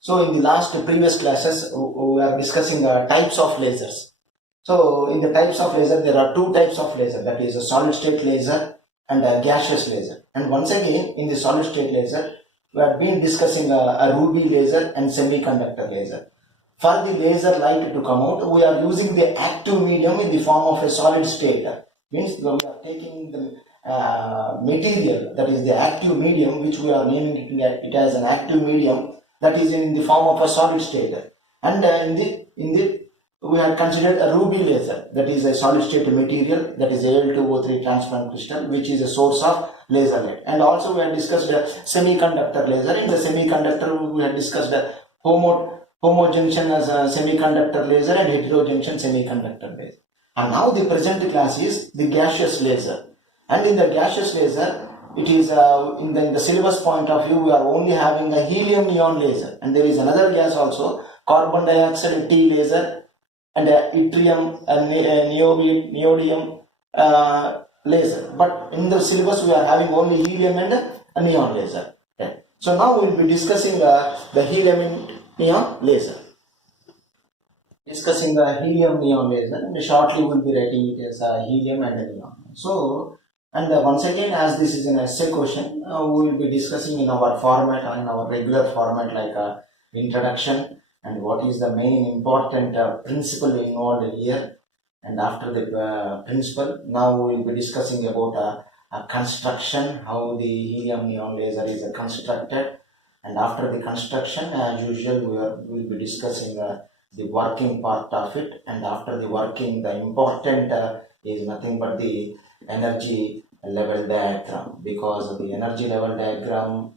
So in the last previous classes, we are discussing types of lasers. So in the types of laser, there are two types of laser, that is a solid state laser and a gaseous laser. And once again, in the solid state laser, we have been discussing a ruby laser and semiconductor laser. For the laser light to come out, we are using the active medium in the form of a solid state. Means we are taking the material, that is the active medium, which we are naming it as an active medium, that is in the form of a solid state. And we have considered a ruby laser, that is a solid state material, that is Al2O3 transparent crystal, which is a source of laser light. And also we have discussed a semiconductor laser. In the semiconductor, we have discussed a homojunction as a semiconductor laser and heterojunction semiconductor laser. And now the present class is the gaseous laser. And in the gaseous laser, it is in the syllabus point of view, we are only having a helium neon laser. And there is another gas also, carbon dioxide T laser, and yttrium, neodymium laser. But in the syllabus, we are having only helium and a neon laser. Okay. So now we will be discussing the helium and neon laser. Discussing the helium neon laser, and shortly we will be writing it as helium and neon. So, and once again, as this is an essay question, we will be discussing in our format, in our regular format, like introduction and what is the main important principle involved here. And after the principle, now we will be discussing about a construction, how the helium neon laser is constructed. And after the construction, as usual, we will be discussing the working part of it. And after the working, the important is nothing but the energy level diagram, because the energy level diagram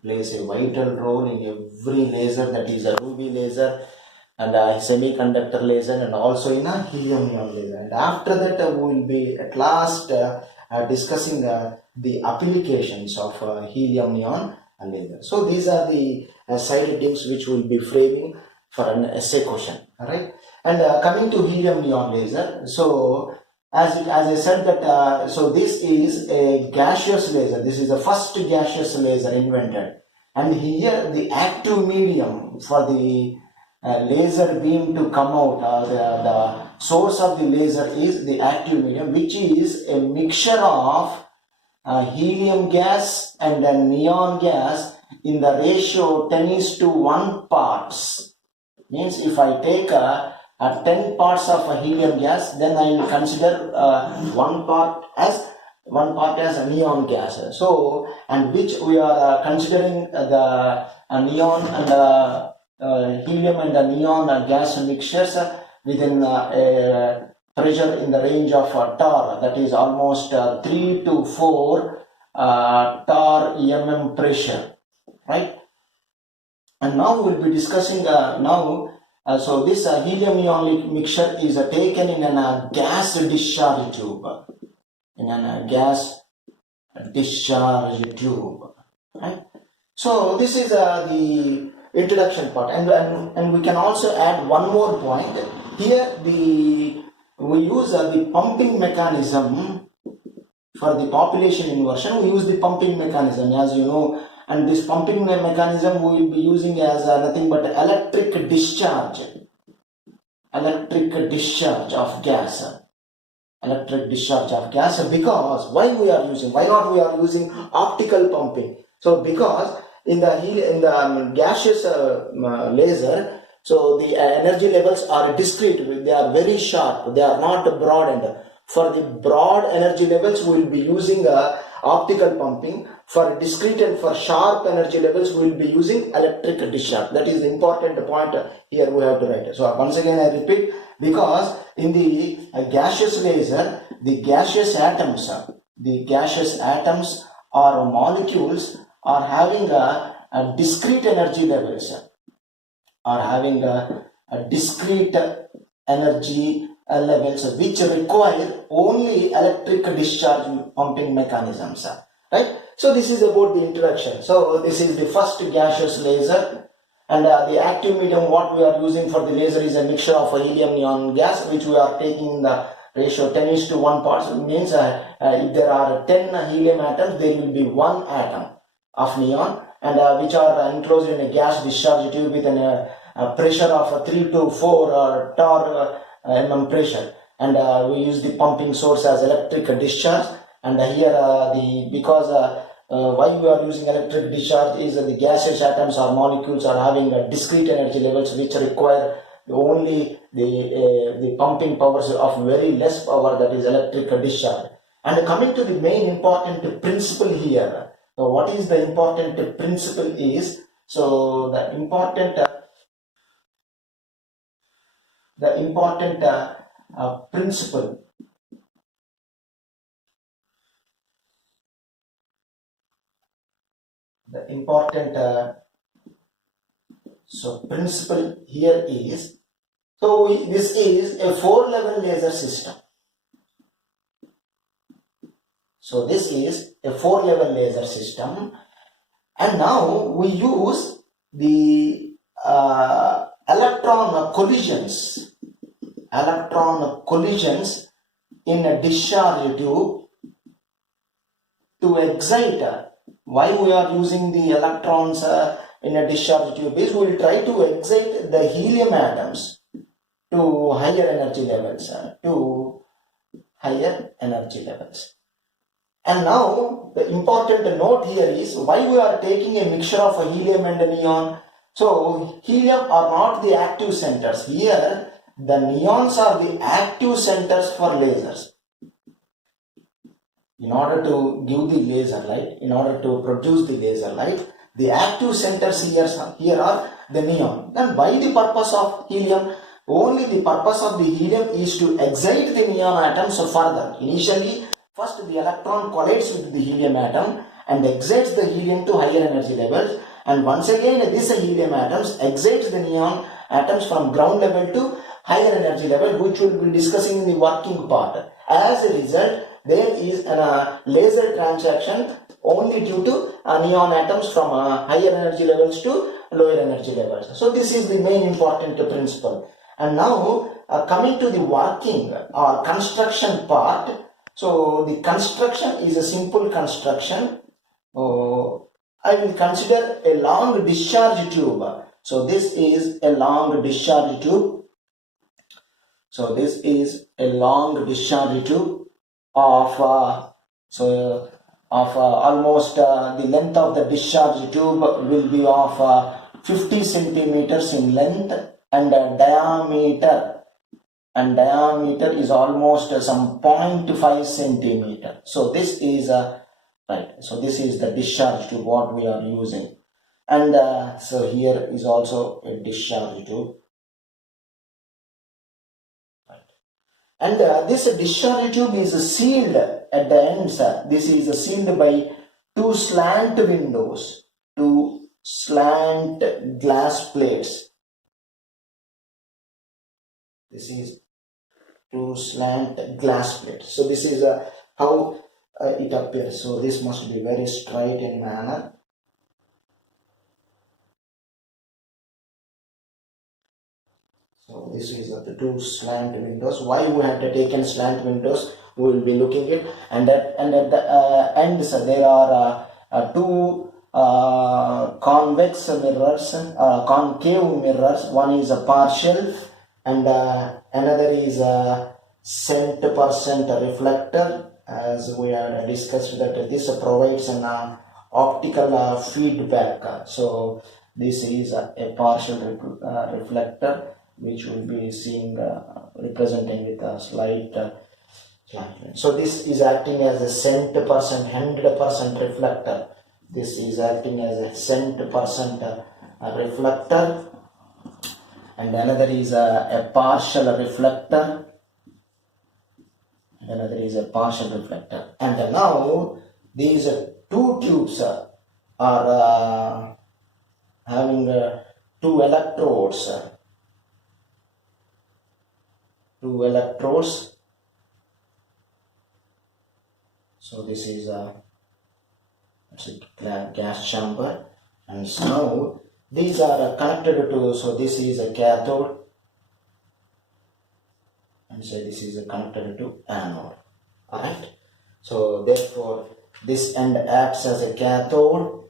plays a vital role in every laser, that is a ruby laser and a semiconductor laser, and also in a helium neon laser. And after that, we will be at last discussing the applications of helium neon laser. So these are the side headings which we will be framing for an essay question. All right. And coming to helium neon laser, so as I said that, so this is a gaseous laser. This is the first gaseous laser invented. And here the active medium for the laser beam to come out, the source of the laser is the active medium, which is a mixture of helium gas and a neon gas in the ratio 10:1 parts. Means if I take 10 parts of a helium gas, then I will consider one part as a neon gas. So, and which we are considering the neon and helium and the neon gas mixtures within a pressure in the range of torr, that is almost 3 to 4 torr mm pressure, right? And now we will be discussing so this helium neon mixture is taken in a gas discharge tube. In a gas discharge tube, right? So this is the introduction part, and we can also add one more point here. We use the pumping mechanism for the population inversion. We use the pumping mechanism, as you know. And this pumping mechanism we will be using as nothing but electric discharge of gas. Electric discharge of gas, because why not we are using optical pumping? So because in the gaseous laser, so the energy levels are discrete, they are very sharp, they are not broad end. For the broad energy levels, we will be using optical pumping. For discrete and for sharp energy levels, we will be using electric discharge. That is the important point here we have to write. So once again I repeat, because in the gaseous laser, the gaseous atoms or molecules are having a discrete energy levels, which require only electric discharge pumping mechanisms, right? So this is about the introduction. So this is the first gaseous laser, and the active medium what we are using for the laser is a mixture of helium neon gas, which we are taking in the ratio 10:1 parts. It means if there are 10 helium atoms, there will be 1 atom of neon, and which are enclosed in a gas discharge tube with a pressure of 3 to 4 torr mm pressure, and we use the pumping source as electric discharge. And here why we are using electric discharge is the gaseous atoms or molecules are having discrete energy levels which require only the pumping powers of very less power, that is electric discharge. And coming to the main important principle here, so what is the important principle is, so the important principle, the important principle here is, this is a 4-level laser system. So this is a 4-level laser system, and now we use the electron collisions in a discharge tube to excite. Why we are using the electrons in a discharge tube is we will try to excite the helium atoms to higher energy levels, And now the important note here is why we are taking a mixture of helium and neon. So helium are not the active centers. Here the neons are the active centers for lasers. In order to give the laser light, in order to produce the laser light, the active centers here are the neon. And by the purpose of helium, only the purpose of the helium is to excite the neon atoms further. Initially, first the electron collides with the helium atom and excites the helium to higher energy levels, and once again this helium atoms excites the neon atoms from ground level to higher energy level, which we will be discussing in the working part. As a result, there is a laser transaction only due to neon atoms from higher energy levels to lower energy levels. So this is the main important principle. And now coming to the working or construction part. So the construction is a simple construction. I will consider a long discharge tube. So this is a long discharge tube. So this is a long discharge tube of almost the length of the discharge tube will be of 50 centimeters in length, and diameter is almost some 0.5 centimeter. So this is right. So this is the discharge tube what we are using, and so here is also a discharge tube. And this discharge tube is sealed at the ends. This is sealed by two slant windows, two slant glass plates. This is two slant glass plates. So this is how it appears. So this must be very straight in manner. So this is the two slant windows. Why we have taken slant windows, we will be looking at. And at the ends there are two convex mirrors, concave mirrors. One is a partial, and another is a cent% reflector. As we had discussed that this provides an optical feedback. So this is a partial reflector, which will be seeing representing with a slight so this is acting as a cent%, 100% reflector. This is acting as a cent% reflector, and another is a partial reflector, and another is a partial reflector. And now these two tubes are having two electrodes. So this is a gas chamber, and now these are connected to, so this is a cathode, and so this is connected to anode. Alright, so therefore this end acts as a cathode,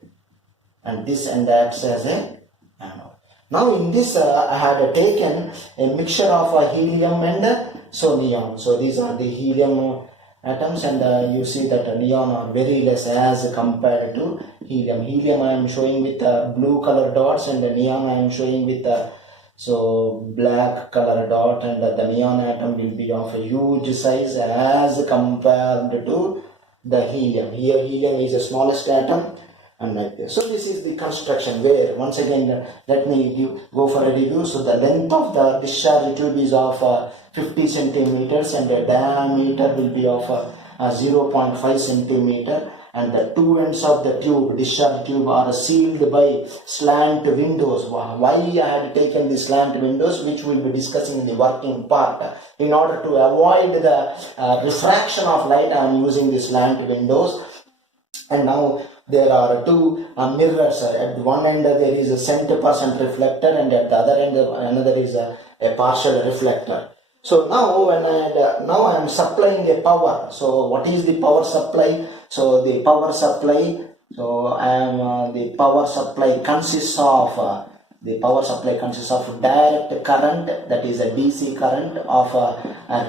and this end acts as a anode. Now in this I had taken a mixture of helium and neon. So these are the helium atoms, and you see that neon are very less as compared to helium. Helium I am showing with blue color dots, and the neon I am showing with black color dot, and the neon atom will be of a huge size as compared to the helium. Here helium is the smallest atom, and like this. So this is the construction where, once again, let me go for a review. So the length of the discharge tube is of 50 centimeters, and the diameter will be of 0.5 centimeter, and the two ends of the tube, discharge tube, are sealed by slant windows. Why I had taken the slant windows, which we'll be discussing in the working part. In order to avoid the refraction of light, I am using the slant windows. And now there are two mirrors. At one end there is a cent% reflector, and at the other end another is a partial reflector. So now now I am supplying a power. So what is the power supply? So the power supply, the power supply consists of direct current, that is a DC current, of a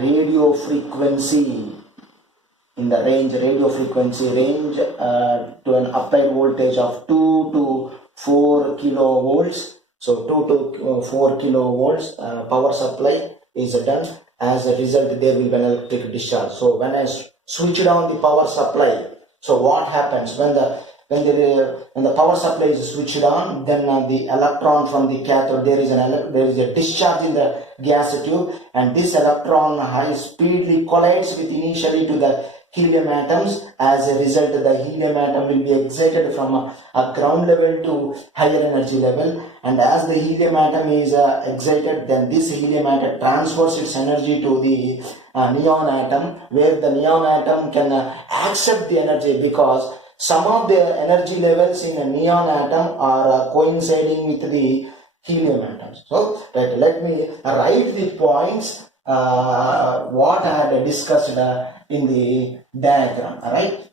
radio frequency in the radio frequency range to an applied voltage of 2 to 4 kilovolts. So 2 to 4 kilovolts power supply is done. As a result, there will be an electric discharge. So when I switch down the power supply, so what happens when the power supply is switched on? Then the electron from the cathode, there is a discharge in the gas tube, and this electron high speedily collides with initially to the helium atoms. As a result, the helium atom will be excited from a ground level to higher energy level, and as the helium atom is excited, then this helium atom transfers its energy to the neon atom, where the neon atom can accept the energy, because some of the energy levels in a neon atom are coinciding with the helium atoms. So let me write the points what I had discussed in the diagram. Alright.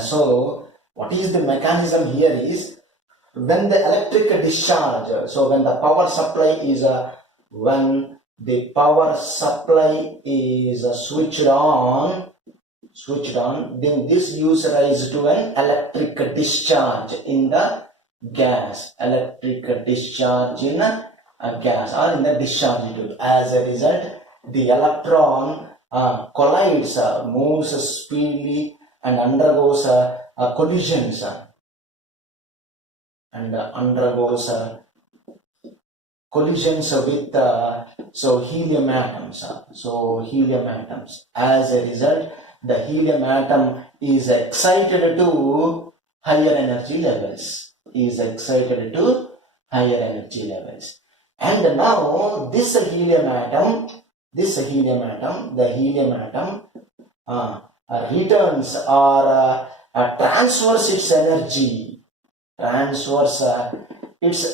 So what is the mechanism here is, when the electric discharge, so when the power supply is switched on, then this gives rise to an electric discharge in the gas, or in the discharge tube. As a result, the electron collides, moves speedily, and undergoes collisions, with helium atoms. As a result, the helium atom is excited to higher energy levels. And now this helium atom returns or transfers its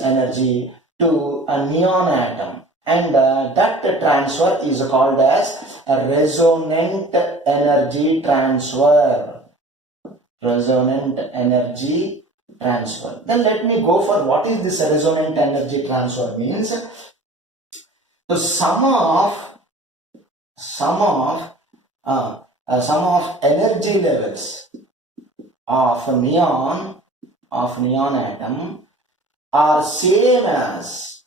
energy to a neon atom, and that transfer is called as a resonant energy transfer. Then let me go for what is this resonant energy transfer means. So some of energy levels of neon atom are same as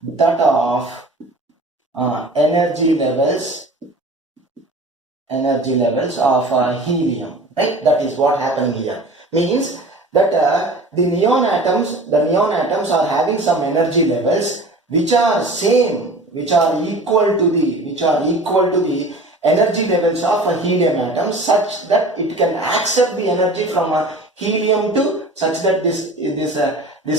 that of energy levels of helium. Right? That is what happened here. Means that the neon atoms are having some energy levels which are equal to the energy levels of helium atoms, such that it can accept the energy from helium to, such that this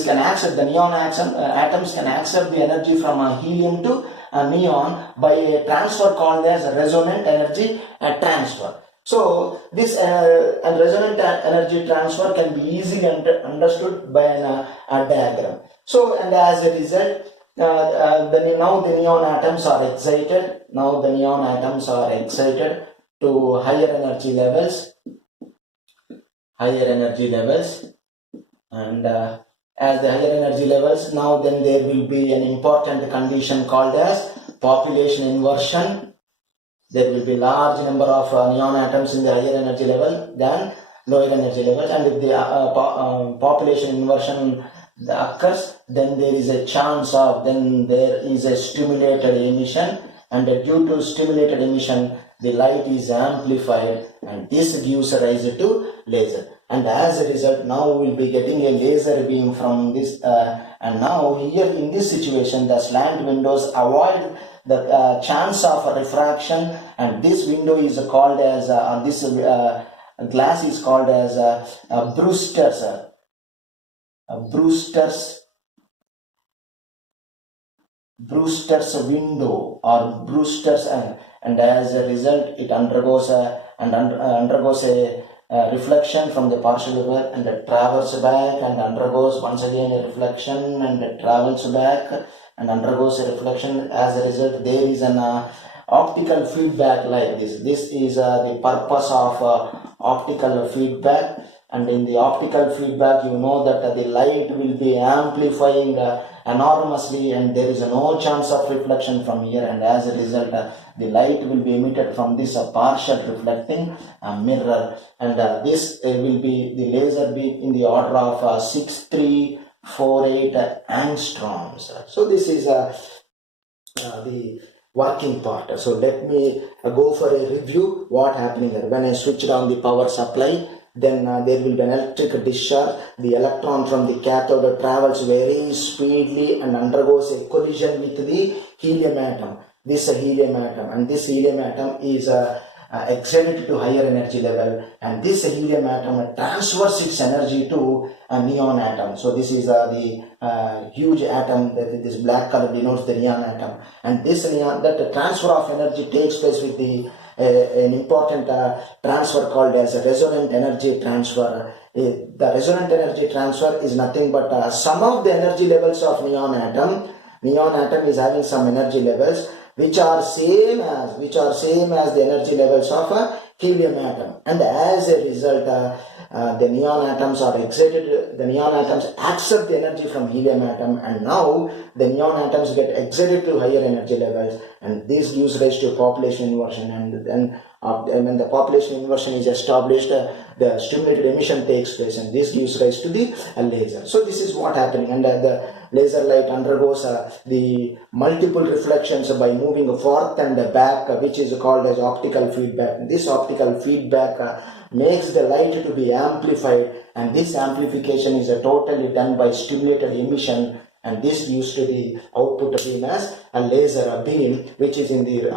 can accept, the neon atoms can accept the energy from helium to neon by a transfer called as resonant energy transfer. So this resonant energy transfer can be easily understood by a diagram. So, and as a result, now the neon atoms are excited. To higher energy levels. And as the higher energy levels, now then there will be an important condition called as population inversion. There will be large number of neon atoms in the higher energy level than lower energy level, and if the population inversion occurs, then there is a chance of, then there is a stimulated emission, and due to stimulated emission the light is amplified, and this gives rise to laser. And as a result, now we will be getting a laser beam from this, and now here in this situation the slant windows avoid the chance of refraction, and this window is called as this glass is called as Brewster's window or Brewster's, and as a result it undergoes a reflection from the partial wave, and it travels back and undergoes once again a reflection, and it travels back and undergoes a reflection. As a result, there is an optical feedback like this. This is the purpose of optical feedback. And in the optical feedback, you know that the light will be amplifying enormously, and there is no chance of reflection from here, and as a result the light will be emitted from this partial reflecting mirror, and this will be the laser beam in the order of 6348 angstroms. So this is the working part. So let me go for a review what happening here. When I switch on the power supply, then there will be an electric discharge. The electron from the cathode travels very speedily and undergoes a collision with the helium atom. This helium atom, and this helium atom is excited to higher energy level, and this helium atom transfers its energy to a neon atom. So this is the huge atom, that this black color denotes the neon atom, and this neon, that the transfer of energy takes place with the an important transfer called as a resonant energy transfer. The resonant energy transfer is nothing but sum of the energy levels of neon atom. Neon atom is having some energy levels which are same as the energy levels of a helium atom, and as a result the neon atoms are excited. The neon atoms accept the energy from helium atom, and now the neon atoms get excited to higher energy levels, and this gives rise to population inversion. And then when the population inversion is established, the stimulated emission takes place, and this gives rise to the laser. So this is what happening, and the laser light undergoes the multiple reflections by moving forth and back, which is called as optical feedback. This optical feedback makes the light to be amplified, and this amplification is totally done by stimulated emission, and this gives to the output beam as a laser beam, which is in the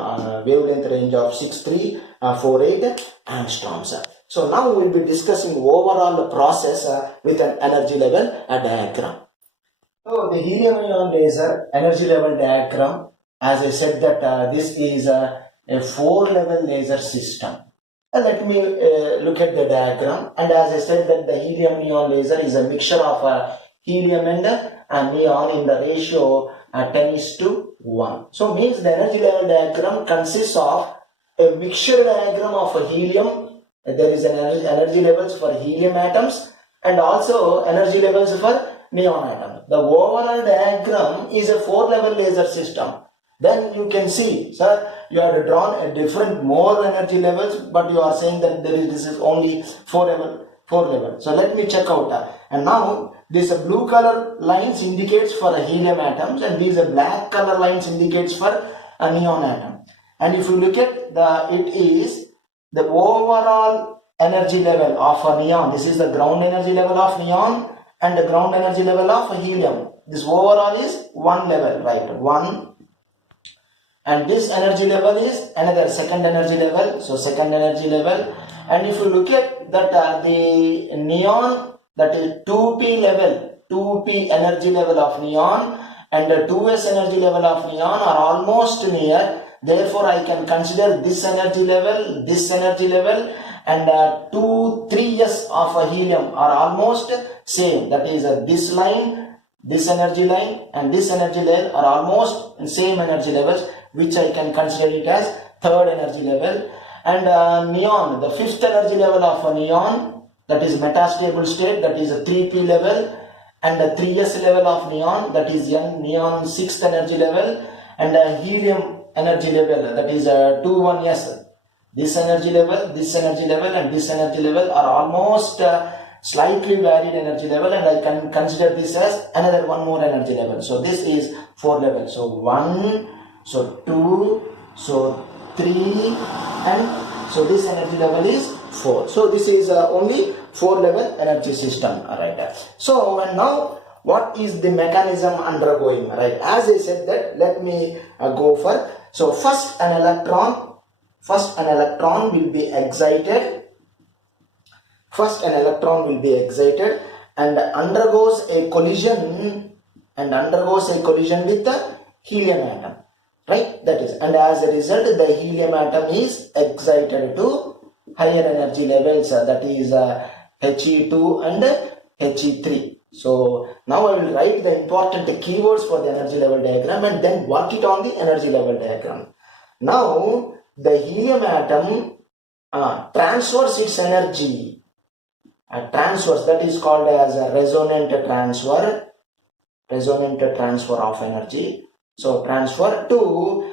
wavelength range of 6348 angstroms. So now we will be discussing overall the process with an energy level diagram. So the helium neon laser energy level diagram, as I said that this is a 4-level laser system. Let me look at the diagram, and as I said that the helium neon laser is a mixture of helium and neon in the ratio 10:1. So means the energy level diagram consists of a mixture diagram of helium. There is an energy levels for helium atoms and also energy levels for neon atom. The overall diagram is a 4-level laser system. Then you can see, sir, you have drawn a different more energy levels, but you are saying that this is only 4 level. So let me check out. And now this blue color lines indicates for helium atoms, and these black color lines indicates for a neon atom. And if you look at it is the overall energy level of a neon. This is the ground energy level of neon and the ground energy level of helium. This overall is 1 level, right? 1. And this energy level is another second energy level. So second energy level. And if you look at that the neon, that is 2p level, 2p energy level of neon and the 2s energy level of neon are almost near. Therefore I can consider this energy level, and 2, 3s of a helium are almost same. That is this line, this energy line and this energy level are almost in same energy levels, which I can consider it as third energy level. And neon, the 5th energy level of a neon that is metastable state, that is a 3p level, and a 3s level of neon, that is neon 6th energy level, and a helium energy level, that is a 21s. This energy level, and this energy level are almost slightly varied energy level, and I can consider this as another one more energy level. So this is 4 levels. So 1, so 2, so 3, and so this energy level is 4. So this is only 4 level energy system, right? So and now what is the mechanism undergoing, right? As I said that, let me go for, so first an electron will be excited. And undergoes a collision with the helium atom, right? That is, and as a result the helium atom is excited to higher energy levels, that is He2 and He3. So now I will write the important keywords for the energy level diagram and then work it on the energy level diagram. Now the helium atom transfers its energy, that is called as a resonant transfer of energy. So transfer to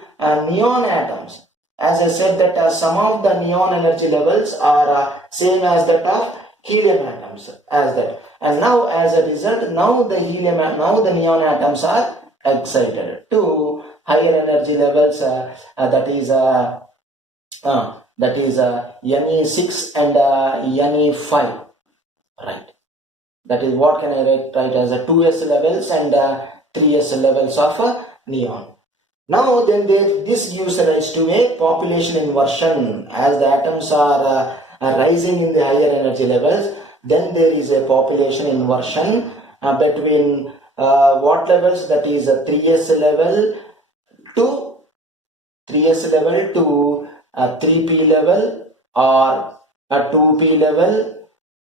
neon atoms. As I said that some of the neon energy levels are same as that of helium atoms, as that. And now as a result, now the neon atoms are excited to higher energy levels, that is Ne6 and Ne5, right? That is, what can I write as a 2s levels and 3s levels of neon. Now then this gives rise to a population inversion. As the atoms are rising in the higher energy levels, then there is a population inversion between what levels, that is a 3s level to 3p level, or a 2p level,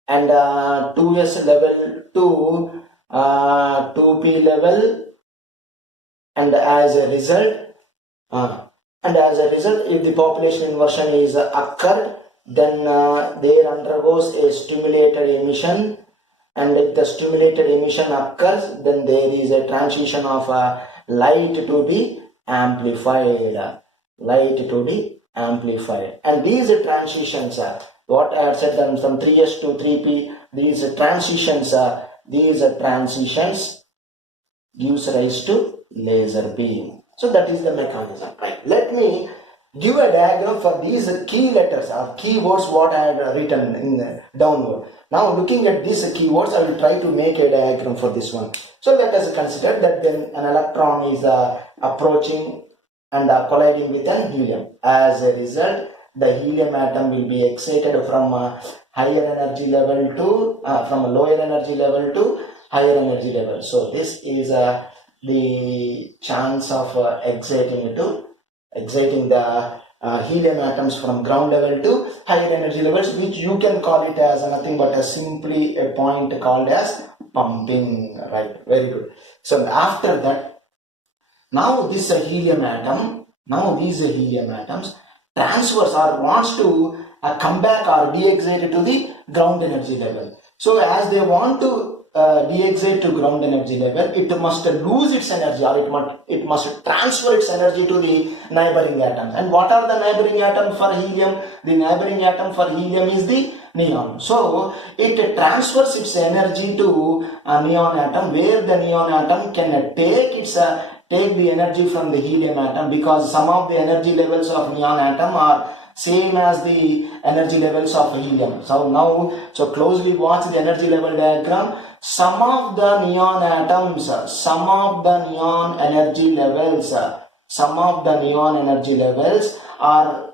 and 2s level to 2p level, and as a result, if the population inversion is occurred, then there undergoes a stimulated emission, and if the stimulated emission occurs, then there is a transition of light to be amplified, and these transitions are what I had said, from 3s to 3p. These transitions gives rise to laser beam. So that is the mechanism, right? Let me give a diagram for these key letters or keywords what I had written in downward. Now looking at these keywords, I will try to make a diagram for this one. So let us consider that then an electron is approaching and colliding with an helium. As a result, the helium atom will be excited from higher energy level to from a lower energy level to higher energy level. So this is the chance of exciting the helium atoms from ground level to higher energy levels, which you can call it as nothing but simply a point called as pumping, right? Very good. So after that, now these helium atoms transfers or wants to come back or de-excite to the ground energy level. So as they want to de-excite to ground energy level, it must lose its energy, or it must transfer its energy to the neighboring atoms. And what are the neighboring atoms for helium? The neighboring atom for helium is the neon. So it transfers its energy to a neon atom, where the neon atom can take the energy from the helium atom, because some of the energy levels of neon atom are same as the energy levels of helium. So closely watch the energy level diagram. Some of the neon atoms, some of the neon energy levels are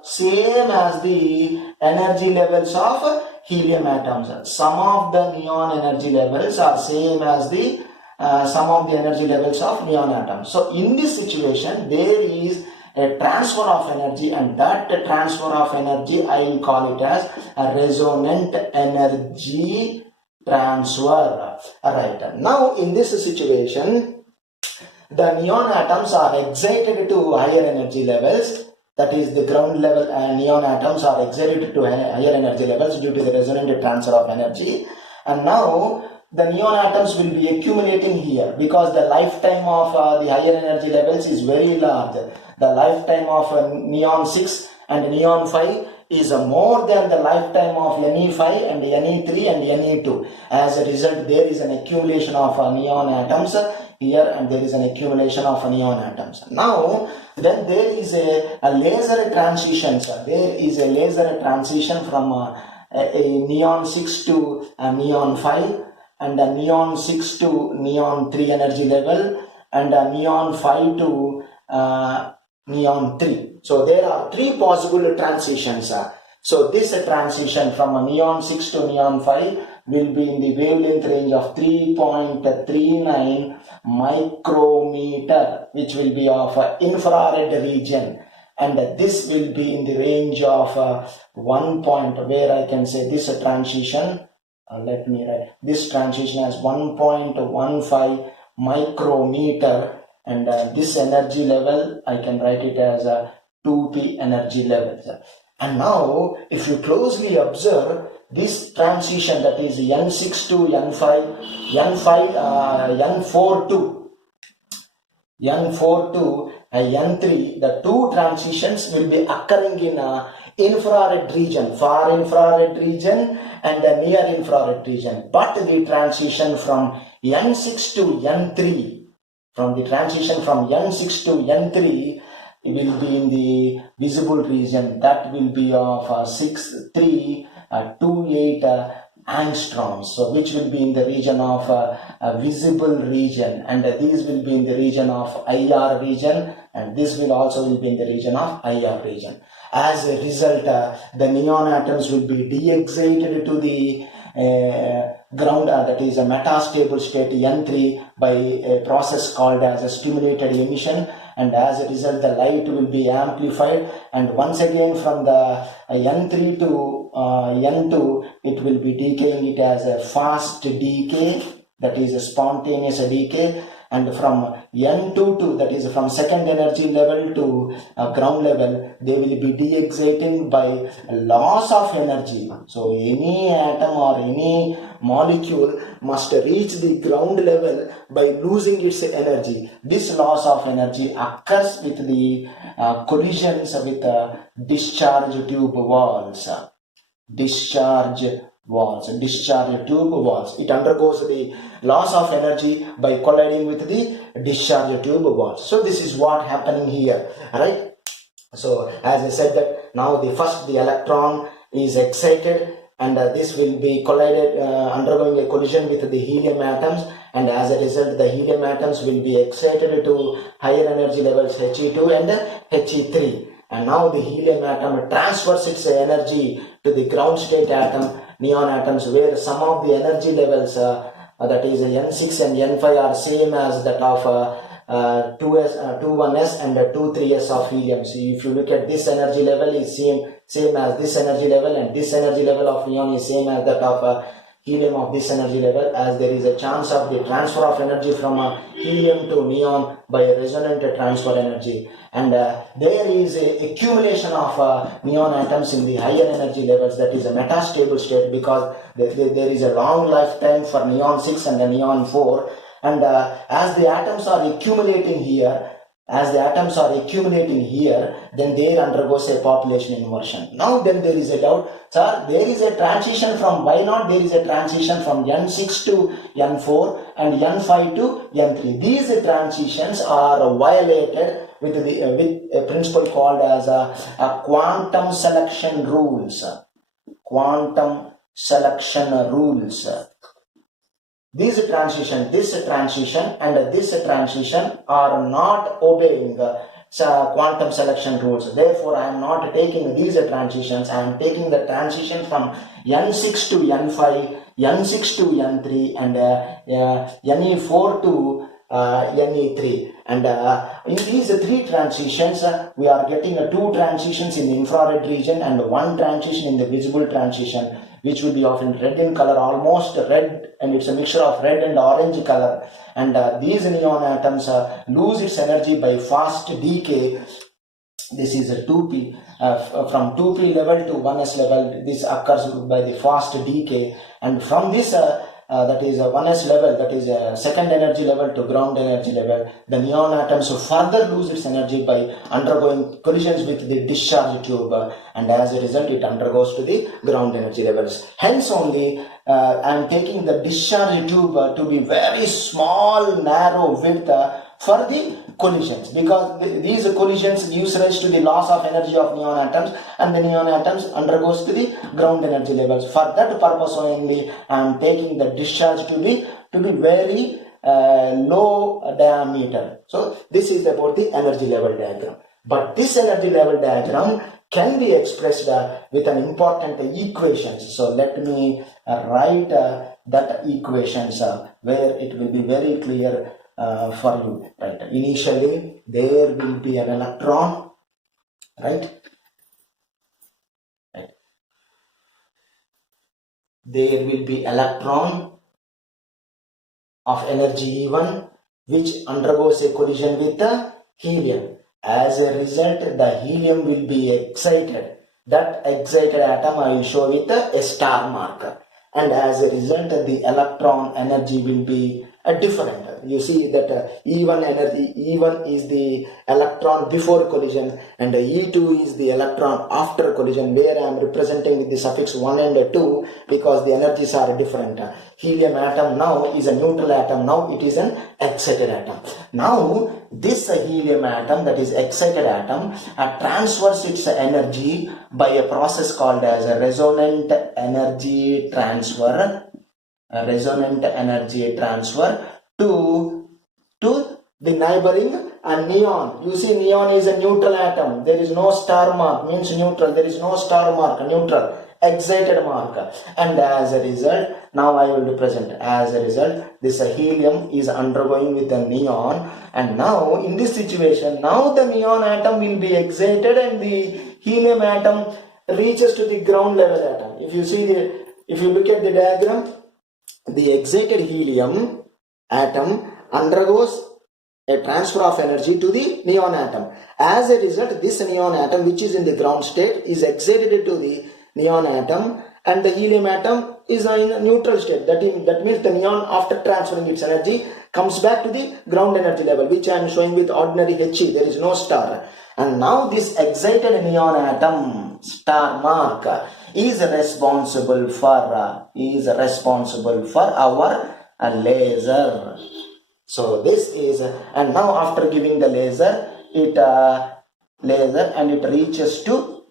same as the energy levels of helium atoms. Some of the neon energy levels are same as the some of the energy levels of neon atoms. So in this situation, there is a transfer of energy, and that transfer of energy I will call it as a resonant energy transfer. Right. Now in this situation, the neon atoms are excited to higher energy levels, that is the ground level neon atoms are excited to higher energy levels due to the resonant transfer of energy. And now the neon atoms will be accumulating here because the lifetime of the higher energy levels is very large. The lifetime of neon 6 and neon 5 is more than the lifetime of Ne5 and Ne3 and Ne2. As a result, there is an accumulation of neon atoms here, and there is an accumulation of neon atoms. Now, then there is a laser transition. There is a laser transition from a neon 6 to neon 5, and a neon 6 to neon 3 energy level, and a neon 5 to neon 3. So there are three possible transitions. So this transition from a neon 6 to neon 5 will be in the wavelength range of 3.39 micrometer, which will be of infrared region. And this will be in the range of 1 point, where I can say this transition, let me write, this transition as 1.15 micrometer, and this energy level, I can write it as 2p energy levels. And now, if you closely observe this transition, that is N6 to N5, N4 to N3, the two transitions will be occurring in infrared region, far infrared region and near infrared region. But the transition from N6 to N3, from the transition from N6 to N3, it will be in the visible region, that will be of 6328 angstroms, so which will be in the region of visible region, and these will be in the region of IR region, and this will also be in the region of IR region. As a result, the neon atoms will be de-excited to the ground, that is a metastable state N3, by a process called as a stimulated emission, and as a result the light will be amplified, and once again from the N3 to N2 it will be decaying it as a fast decay, that is a spontaneous decay, and from N2 to, that is from second energy level to ground level, they will be de-exciting by loss of energy. So any atom or any molecule must reach the ground level by losing its energy. This loss of energy occurs with the collisions with discharge tube walls. Discharge tube walls. It undergoes the loss of energy by colliding with the discharge tube walls. So this is what happening here, right? So as I said that now the electron is excited, and this will be collided, undergoing a collision with the helium atoms, and as a result the helium atoms will be excited to higher energy levels He2 and He3, and now the helium atom transfers its energy to the ground state atom, neon atoms, where some of the energy levels, that is N6 and N5, are same as that of 21s and 23s of helium. So if you look at this energy level is same as this energy level, and this energy level of neon is same as that of helium of this energy level, as there is a chance of the transfer of energy from helium to neon by a resonant transfer energy, and there is a accumulation of neon atoms in the higher energy levels, that is a metastable state, because there is a long lifetime for neon 6 and the neon 4, and as the atoms are accumulating here, then there undergoes a population inversion. Now then there is a doubt, sir, there is a transition from, why not there is a transition from N6 to N4 and N5 to N3. These transitions are violated with a principle called as a quantum selection rules. Quantum selection rules. This transition and this transition are not obeying quantum selection rules. Therefore, I am not taking these transitions. I am taking the transition from N6 to N5, N6 to N3, and Ne4 to Ne3. And in these three transitions, we are getting two transitions in the infrared region and one transition in the visible transition, which will be often red in color, almost red, and it's a mixture of red and orange color. And these neon atoms lose its energy by fast decay This is a 2p. From 2p level to 1s level, this occurs by the fast decay, and from this that is a 1s level, that is a second energy level to ground energy level, the neon atoms further lose its energy by undergoing collisions with the discharge tube, and as a result it undergoes to the ground energy levels. Hence only I am taking the discharge tube to be very small, narrow width for the collisions, because these collisions gives rise to the loss of energy of neon atoms, and the neon atoms undergoes to the ground energy levels. For that purpose only I am taking the discharge to be very low diameter. So this is about the energy level diagram. But this energy level diagram can be expressed with an important equations. So let me write that equations where it will be very clear for you, right? Initially there will be an electron, right? There will be electron of energy E1 which undergoes a collision with the helium. As a result, the helium will be excited. That excited atom I will show with a star marker, and as a result the electron energy will be different. You see that E1 energy, E1 is the electron before collision, and E2 is the electron after collision, where I am representing with the suffix 1 and 2 because the energies are different. Helium atom now is a neutral atom, now it is an excited atom. Now this helium atom, that is excited atom, transfers its energy by a process called as a resonant energy transfer. To the neighboring neon. You see, neon is a neutral atom. There is no star mark, means neutral. There is no star mark, neutral, excited mark. And as a result, now I will represent. As a result, this helium is undergoing with the neon. And now in this situation, now the neon atom will be excited and the helium atom reaches to the ground level atom. If you look at the diagram, the excited helium atom undergoes a transfer of energy to the neon atom. As a result, this neon atom, which is in the ground state, is excited to the neon atom, and the helium atom is in a neutral state. That means the neon, after transferring its energy, comes back to the ground energy level, which I am showing with ordinary He. There is no star. And now this excited neon atom, star mark, is responsible for our laser. So this is, and now after giving the laser and it reaches to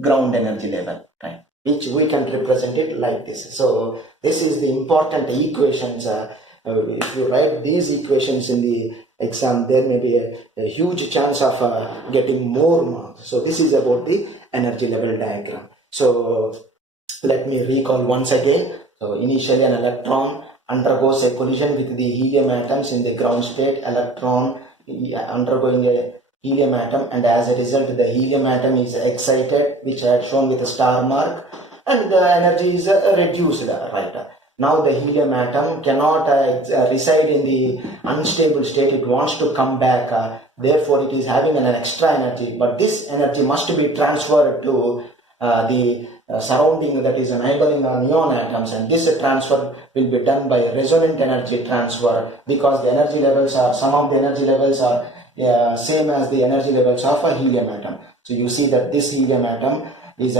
ground energy level, right? Which we can represent it like this. So this is the important equations. If you write these equations in the exam, there may be a huge chance of getting more marks. So this is about the energy level diagram. So let me recall once again. So initially an electron undergoes a collision with the helium atoms in the ground state, electron undergoing a helium atom, and as a result the helium atom is excited, which I had shown with a star mark, and the energy is reduced, right? Now the helium atom cannot reside in the unstable state, it wants to come back, therefore it is having an extra energy, but this energy must be transferred to the surrounding, that is neighboring neon atoms, and this transfer will be done by resonant energy transfer, because the energy levels are, some of the energy levels are same as the energy levels of a helium atom. So you see that this helium atom is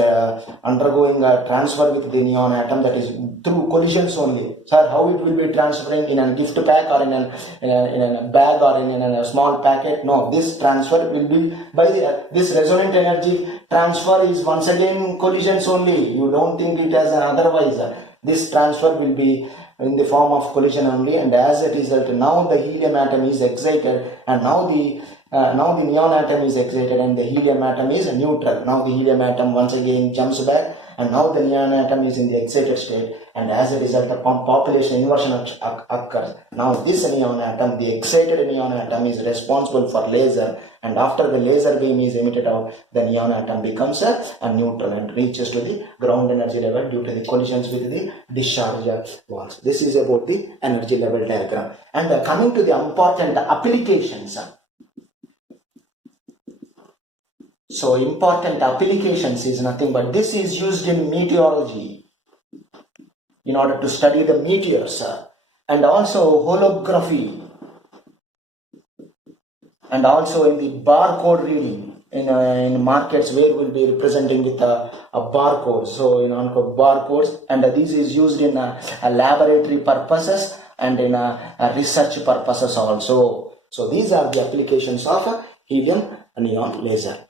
undergoing a transfer with the neon atom, that is through collisions only. Sir, how it will be transferring in a gift pack or in a bag or in a small packet? No, this transfer will be by this resonant energy transfer is once again collisions only. You don't think it as otherwise. This transfer will be in the form of collision only, and as a result, now the helium atom is excited, and now the neon atom is excited and the helium atom is neutral. Now the helium atom once again jumps back, and now the neon atom is in the excited state, and as a result the population inversion occurs. Now this neon atom, the excited neon atom, is responsible for laser, and after the laser beam is emitted out, the neon atom becomes a neutral and reaches to the ground energy level due to the collisions with the discharge walls. This is about the energy level diagram. And coming to the important applications. So important applications is nothing but this is used in meteorology in order to study the meteors, and also holography, and also in the barcode reading in markets where we'll be representing with a barcode. So barcodes, and this is used in a laboratory purposes and in a research purposes also. So these are the applications of helium neon laser.